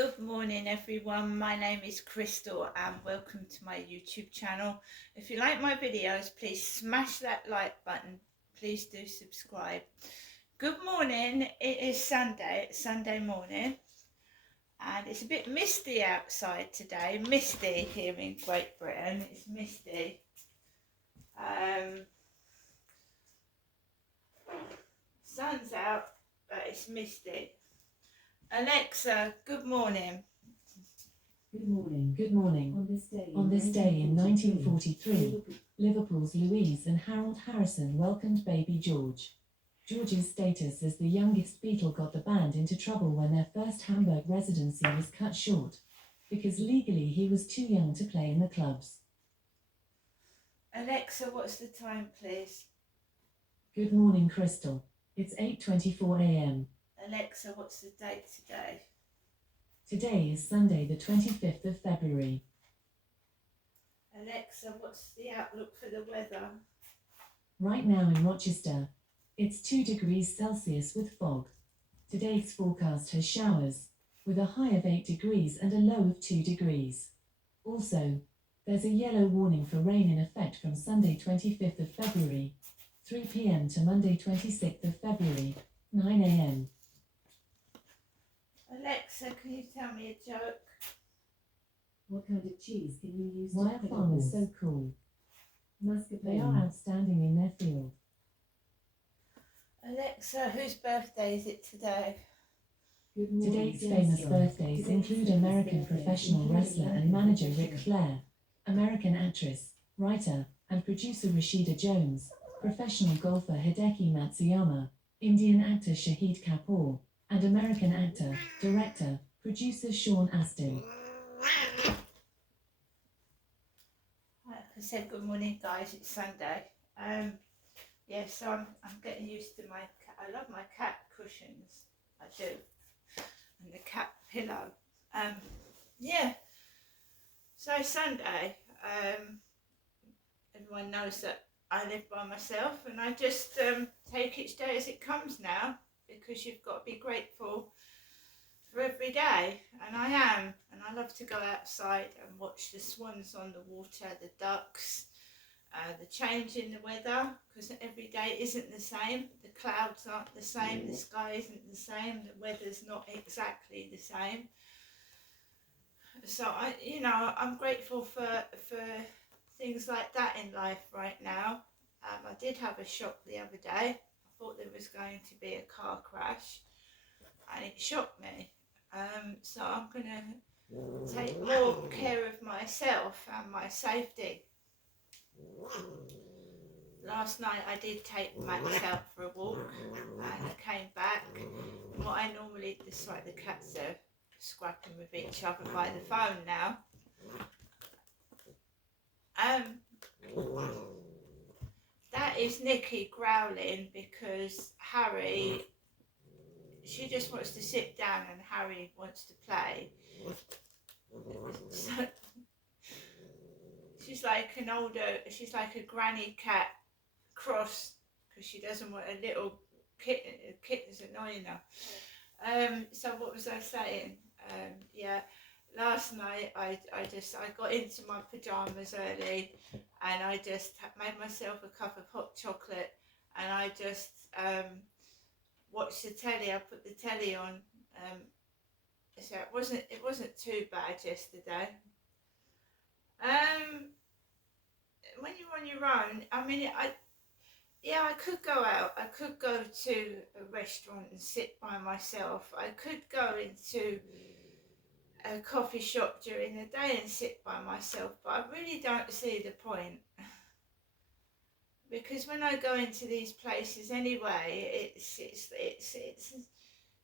Good morning everyone, my name is Crystal and welcome to my YouTube channel. If you like my videos, please smash that like button, please do subscribe. Good morning, it is Sunday, it's Sunday morning and it's a bit misty outside today, misty here in Great Britain, it's misty. Sun's out but it's misty. Alexa, good morning. Good morning. Good morning. On this day in 1943, Liverpool's Louise and Harold Harrison welcomed baby George. George's status as the youngest Beatle got the band into trouble when their first Hamburg residency was cut short, because legally he was too young to play in the clubs. Alexa, what's the time please? Good morning, Crystal. It's 8:24 a.m. Alexa, what's the date today? Today is Sunday the 25th of February. Alexa, what's the outlook for the weather? Right now in Rochester, it's 2 degrees Celsius with fog. Today's forecast has showers, with a high of 8 degrees and a low of 2 degrees. Also, there's a yellow warning for rain in effect from Sunday 25th of February, 3 p.m. to Monday 26th of February, 9 a.m. Alexa, can you tell me a joke? What kind of cheese can you use? Why are farmers so cool? They are outstanding in their field. Alexa, whose birthday is it today? Today's famous birthdays include American professional wrestler and manager Ric Flair, American actress, writer, and producer Rashida Jones, professional golfer Hideki Matsuyama, Indian actor Shahid Kapoor, and American actor, director, producer Sean Astin. Like I said, good morning guys, it's Sunday. Yes, I'm getting used to my cat. I love my cat cushions, I do, and the cat pillow. Yeah, so Sunday, everyone knows that I live by myself and I just take each day as it comes now, because you've got to be grateful for every day, and I am, and I love to go outside and watch the swans on the water, the ducks, the change in the weather, because every day isn't the same, the clouds aren't the same, the sky isn't the same, the weather's not exactly the same. So I'm grateful for things like that in life right now. I did have a shock the other day. I thought there was going to be a car crash and it shocked me. So I'm going to take more care of myself and my safety. Last night I did take Max out for a walk and I came back. And what I normally, despite the cats are scrapping with each other by the phone now. That is Nikki growling because Harry, she just wants to sit down and Harry wants to play. So, she's like a granny cat cross, because she doesn't want a little kitten. A kitten's annoying her. So what was I saying? Yeah, last night I got into my pyjamas early and I just made myself a cup of hot chocolate and I just watched the telly. I put the telly on. So it wasn't too bad yesterday. When you're on your own, I mean, I could go out. I could go to a restaurant and sit by myself. I could go into a coffee shop during the day and sit by myself, but I really don't see the point. Because when I go into these places anyway,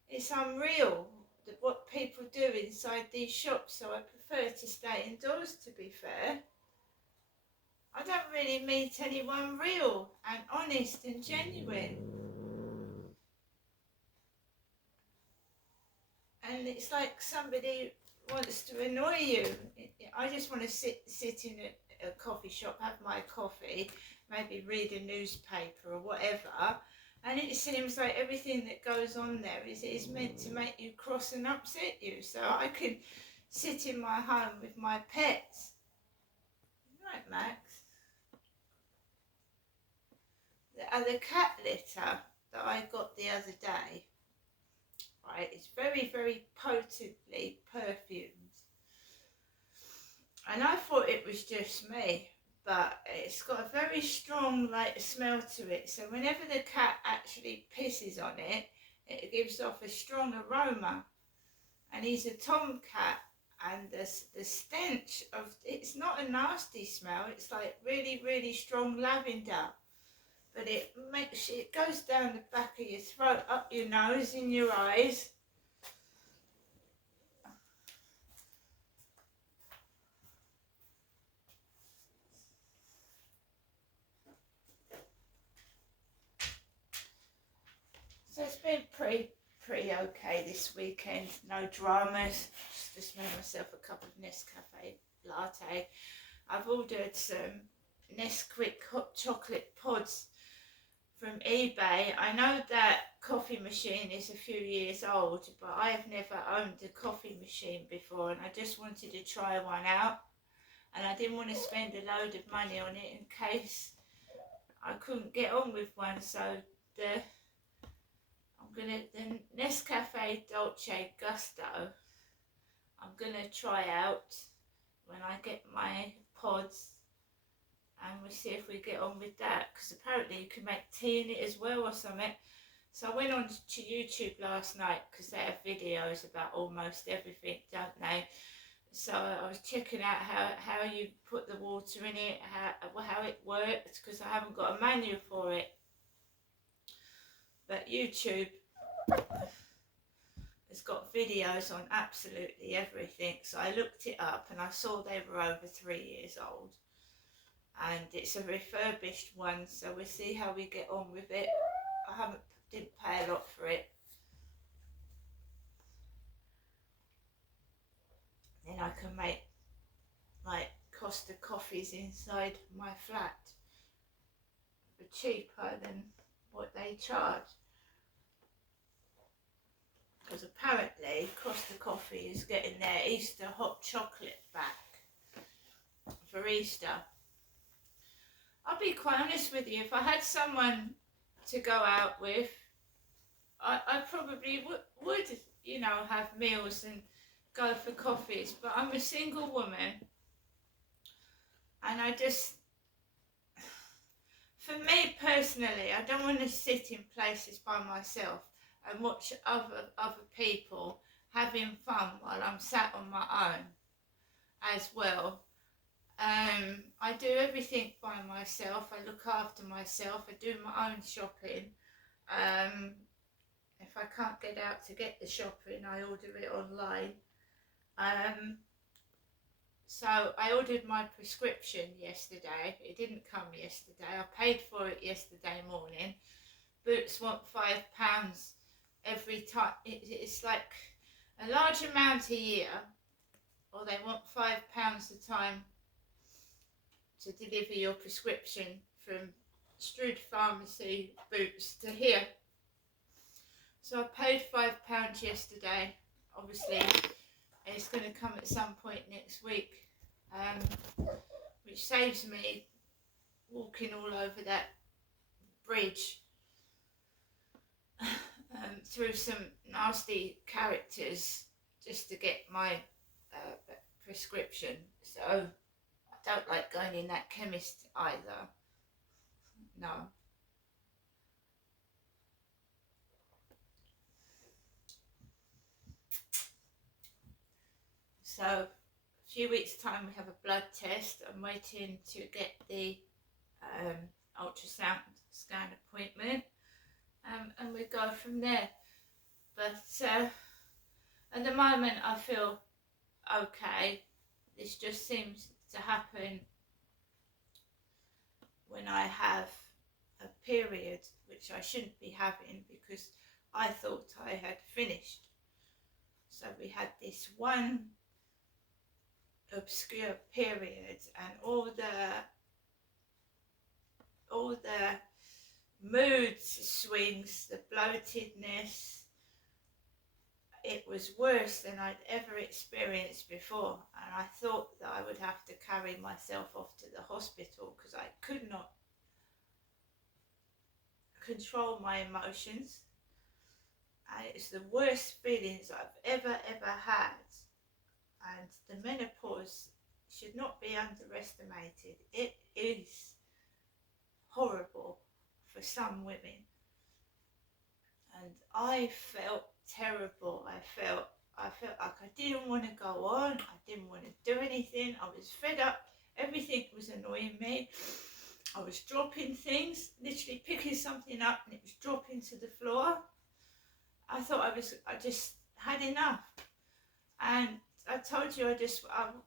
it's unreal what people do inside these shops, so I prefer to stay indoors, to be fair. I don't really meet anyone real and honest and genuine. And it's like somebody wants to annoy you. I just want to sit in a coffee shop, have my coffee, maybe read a newspaper or whatever, And it seems like everything that goes on there is meant to make you cross and upset you. So I can sit in my home with my pets. Right, Max? The other cat litter that I got the other day, right, it's very, very potently perfumed. And I thought it was just me, but it's got a very strong like smell to it. So whenever the cat actually pisses on it, it gives off a strong aroma. And he's a tomcat, and the stench of it's not a nasty smell. It's like really, really strong lavender, but it goes down the back of your throat, up your nose, in your eyes. So it's been pretty okay this weekend. No dramas. Just made myself a cup of Nescafe latte. I've ordered some Nesquik hot chocolate pods from eBay. I know that coffee machine is a few years old, but I have never owned a coffee machine before, and I just wanted to try one out. And I didn't want to spend a load of money on it in case I couldn't get on with one. So the Nescafe Dolce Gusto, I'm gonna try out when I get my pods, and we'll see if we get on with that, because apparently you can make tea in it as well or something. So I went on to YouTube last night, because they have videos about almost everything, don't they? So I was checking out how you put the water in it, how it works, because I haven't got a manual for it. But YouTube has got videos on absolutely everything. So I looked it up and I saw they were over 3 years old. And it's a refurbished one, so we'll see how we get on with it. I didn't pay a lot for it. Then I can make like Costa coffees inside my flat for cheaper than what they charge. Because apparently Costa Coffee is getting their Easter hot chocolate back for Easter. I'll be quite honest with you, if I had someone to go out with, I probably would, you know, have meals and go for coffees, but I'm a single woman, and I just, for me personally, I don't want to sit in places by myself and watch other people having fun while I'm sat on my own as well. I do everything by myself. I look after myself. I do my own shopping. If I can't get out to get the shopping, I order it online. So I ordered my prescription yesterday. It didn't come yesterday. I paid for it yesterday morning. Boots want £5 every time. It's like a large amount a year, or they want £5 a time to deliver your prescription from Strood Pharmacy Boots to here. So I paid £5 yesterday. Obviously it's going to come at some point next week, which saves me walking all over that bridge through some nasty characters just to get my prescription. So I don't like going in that chemist either. No. So a few weeks time we have a blood test. I'm waiting to get the ultrasound scan appointment, and we go from there. But at the moment I feel okay. This just seems to happen when I have a period, which I shouldn't be having, because I thought I had finished. So we had this one obscure period, and all the mood swings, the bloatedness. It was worse than I'd ever experienced before, and I thought that I would have to carry myself off to the hospital because I could not control my emotions, and it's the worst feelings I've ever had. And the menopause should not be underestimated. It is horrible for some women, and I felt terrible. I felt like I didn't want to go on. I didn't want to do anything. I was fed up. Everything was annoying me. I was dropping things, literally picking something up and it was dropping to the floor. I thought I just had enough. And I told you I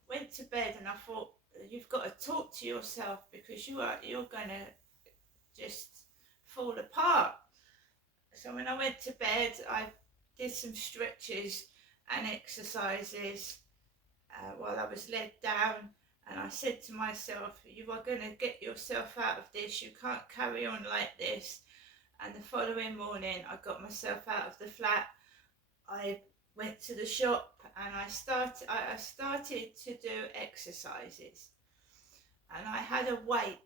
went to bed and I thought, you've got to talk to yourself because you're going to just fall apart. So when I went to bed, I did some stretches and exercises while I was laid down. And I said to myself, you are going to get yourself out of this. You can't carry on like this. And the following morning, I got myself out of the flat. I went to the shop and I started to do exercises. And I had a weight,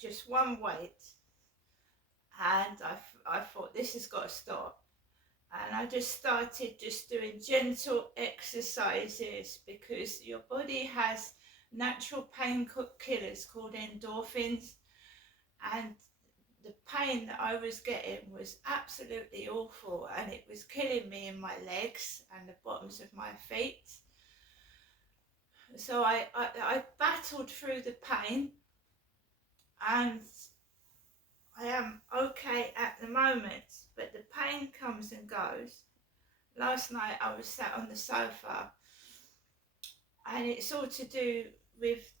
just one weight. And I thought, this has got to stop. And I just started doing gentle exercises because your body has natural pain killers called endorphins, and the pain that I was getting was absolutely awful, and it was killing me in my legs and the bottoms of my feet. So I battled through the pain, and I am okay at the moment, but the pain comes and goes. Last night I was sat on the sofa, and it's all to do with,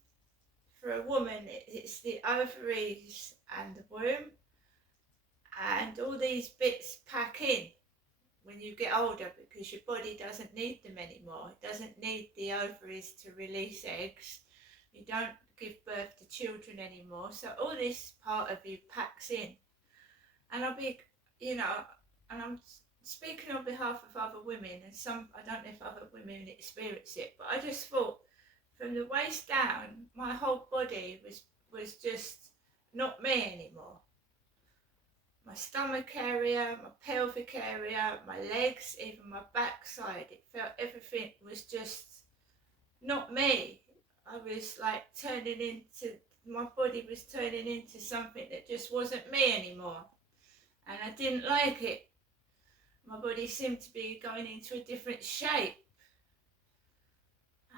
for a woman, it's the ovaries and the womb, and all these bits pack in when you get older because your body doesn't need them anymore. It doesn't need the ovaries to release eggs. You don't give birth to children anymore, so all this part of you packs in. And I'll be, and I'm speaking on behalf of other women, and I don't know if other women experience it, but I just thought from the waist down, my whole body was just not me anymore. My stomach area, my pelvic area, my legs, even my backside, it felt everything was just not me. I was like my body was turning into something that just wasn't me anymore. And I didn't like it. My body seemed to be going into a different shape.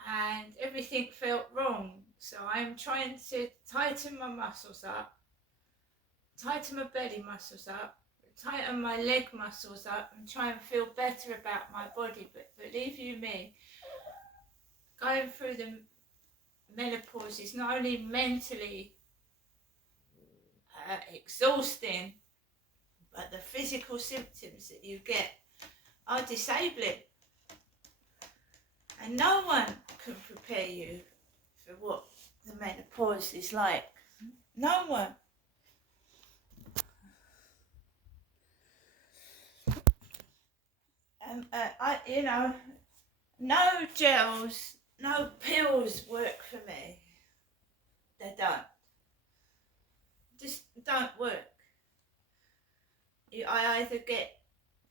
And everything felt wrong. So I'm trying to tighten my muscles up, tighten my belly muscles up, tighten my leg muscles up, and try and feel better about my body. But believe you me, going through the menopause is not only mentally exhausting, but the physical symptoms that you get are disabling. And no one can prepare you for what the menopause is like. No one. No gels, no pills work for me. They don't. Just don't work. I either get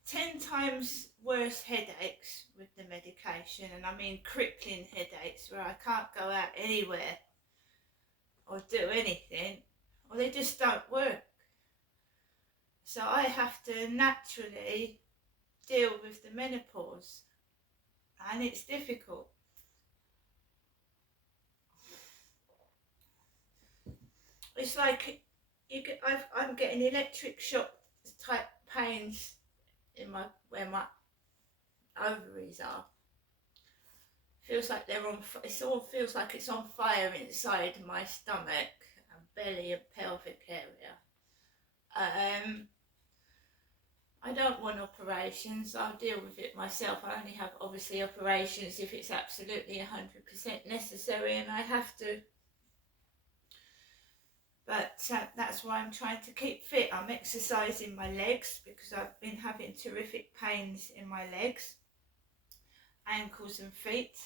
10 times worse headaches with the medication, and I mean crippling headaches where I can't go out anywhere or do anything, or they just don't work. So I have to naturally deal with the menopause, and it's difficult. It's like I'm getting electric shock type pains in where my ovaries are. Feels like it all feels like it's on fire inside my stomach and belly and pelvic area. I don't want operations. I'll deal with it myself. I only have obviously operations if it's absolutely 100% necessary, and I have to But that's why I'm trying to keep fit. I'm exercising my legs because I've been having terrific pains in my legs, ankles and feet.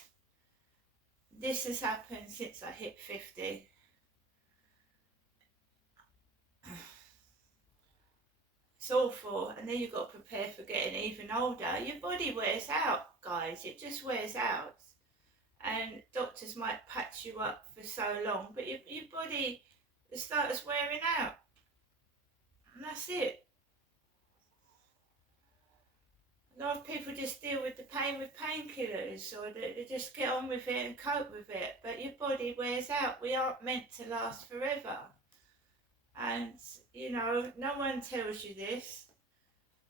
This has happened since I hit 50. It's awful. And then you've got to prepare for getting even older. Your body wears out, guys. It just wears out. And doctors might patch you up for so long, but your body starts wearing out. And that's it. A lot of people just deal with the pain with painkillers, or they just get on with it and cope with it. But your body wears out. We aren't meant to last forever. And, you know, no one tells you this.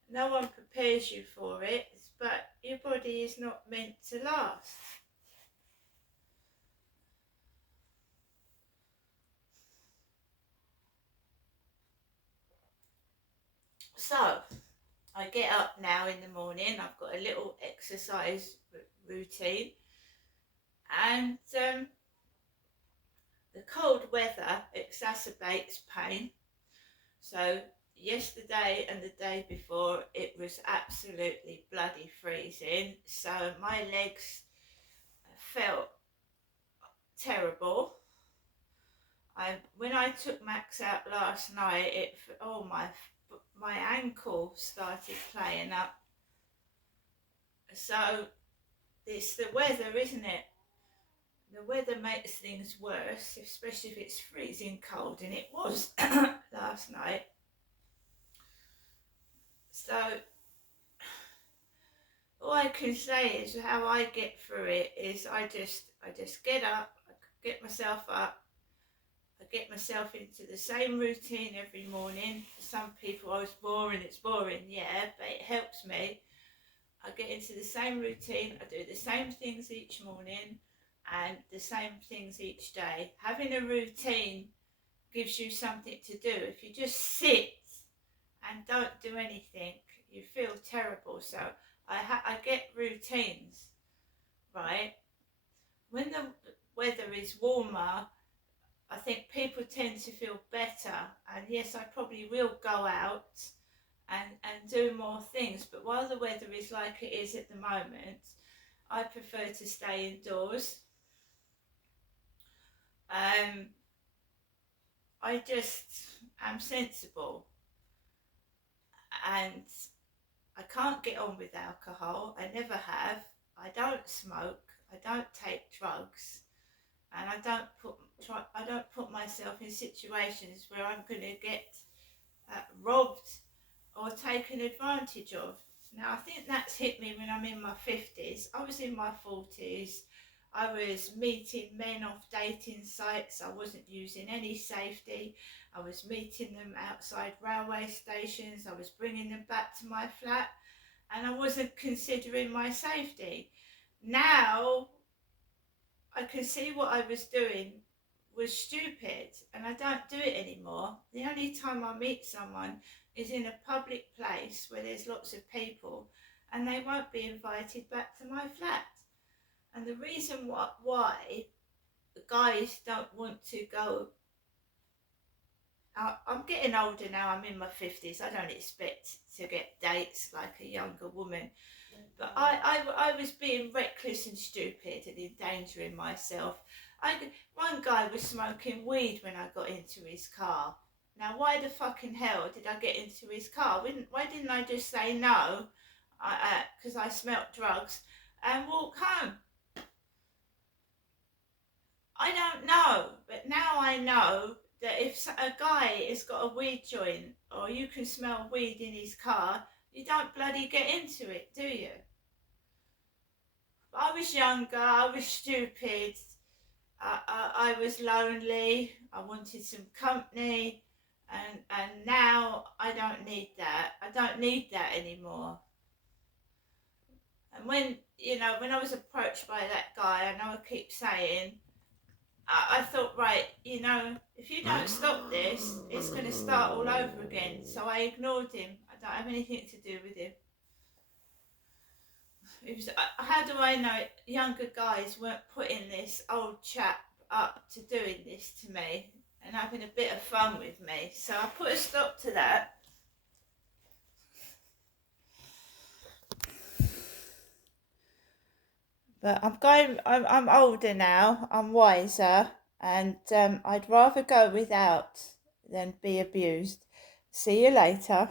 No one prepares you for it. But your body is not meant to last. So, I get up now in the morning. I've got a little exercise routine. And the cold weather exacerbates pain. So yesterday and the day before it was absolutely bloody freezing. So my legs felt terrible. When I took Max out last night, my ankle started playing up. So it's the weather, isn't it? The weather makes things worse, especially if it's freezing cold, and it was last night. So all I can say is how I get through it is I just get up, I get myself up, I get myself into the same routine every morning. For some people, it's boring, yeah, but it helps me. I get into the same routine, I do the same things each morning and the same things each day. Having a routine gives you something to do. If you just sit and don't do anything, you feel terrible. So I get routines, right? When the weather is warmer, I think people tend to feel better. And yes, I probably will go out and do more things. But while the weather is like it is at the moment, I prefer to stay indoors. I just am sensible, and I can't get on with alcohol. I never have. I don't smoke. I don't take drugs, and I don't put myself in situations where I'm going to get robbed or taken advantage of. Now, I think that's hit me when I'm in my 50s. I was in my 40s. I was meeting men off dating sites. I wasn't using any safety. I was meeting them outside railway stations. I was bringing them back to my flat, and I wasn't considering my safety. Now, I can see what I was doing was stupid, and I don't do it anymore. The only time I meet someone is in a public place where there's lots of people, and they won't be invited back to my flat. And the reason why the guys don't want to go, I'm getting older now, I'm in my 50s, I don't expect to get dates like a younger woman, but I was being reckless and stupid and endangering myself. One guy was smoking weed when I got into his car. Now, why the fucking hell did I get into his car? Why didn't I just say no, because I smelt drugs, and walk home? I don't know, but now I know that if a guy has got a weed joint, or you can smell weed in his car, you don't bloody get into it, do you? I was younger, I was stupid, I was lonely, I wanted some company, and now I don't need that. I don't need that anymore. And when I was approached by that guy, I know I keep saying, I thought, right, if you don't stop this, it's going to start all over again. So I ignored him. I don't have anything to do with him. How do I know younger guys weren't putting this old chap up to doing this to me? and having a bit of fun with me. So I put a stop to that. But I'm older now, I'm wiser, and I'd rather go without than be abused. See you later.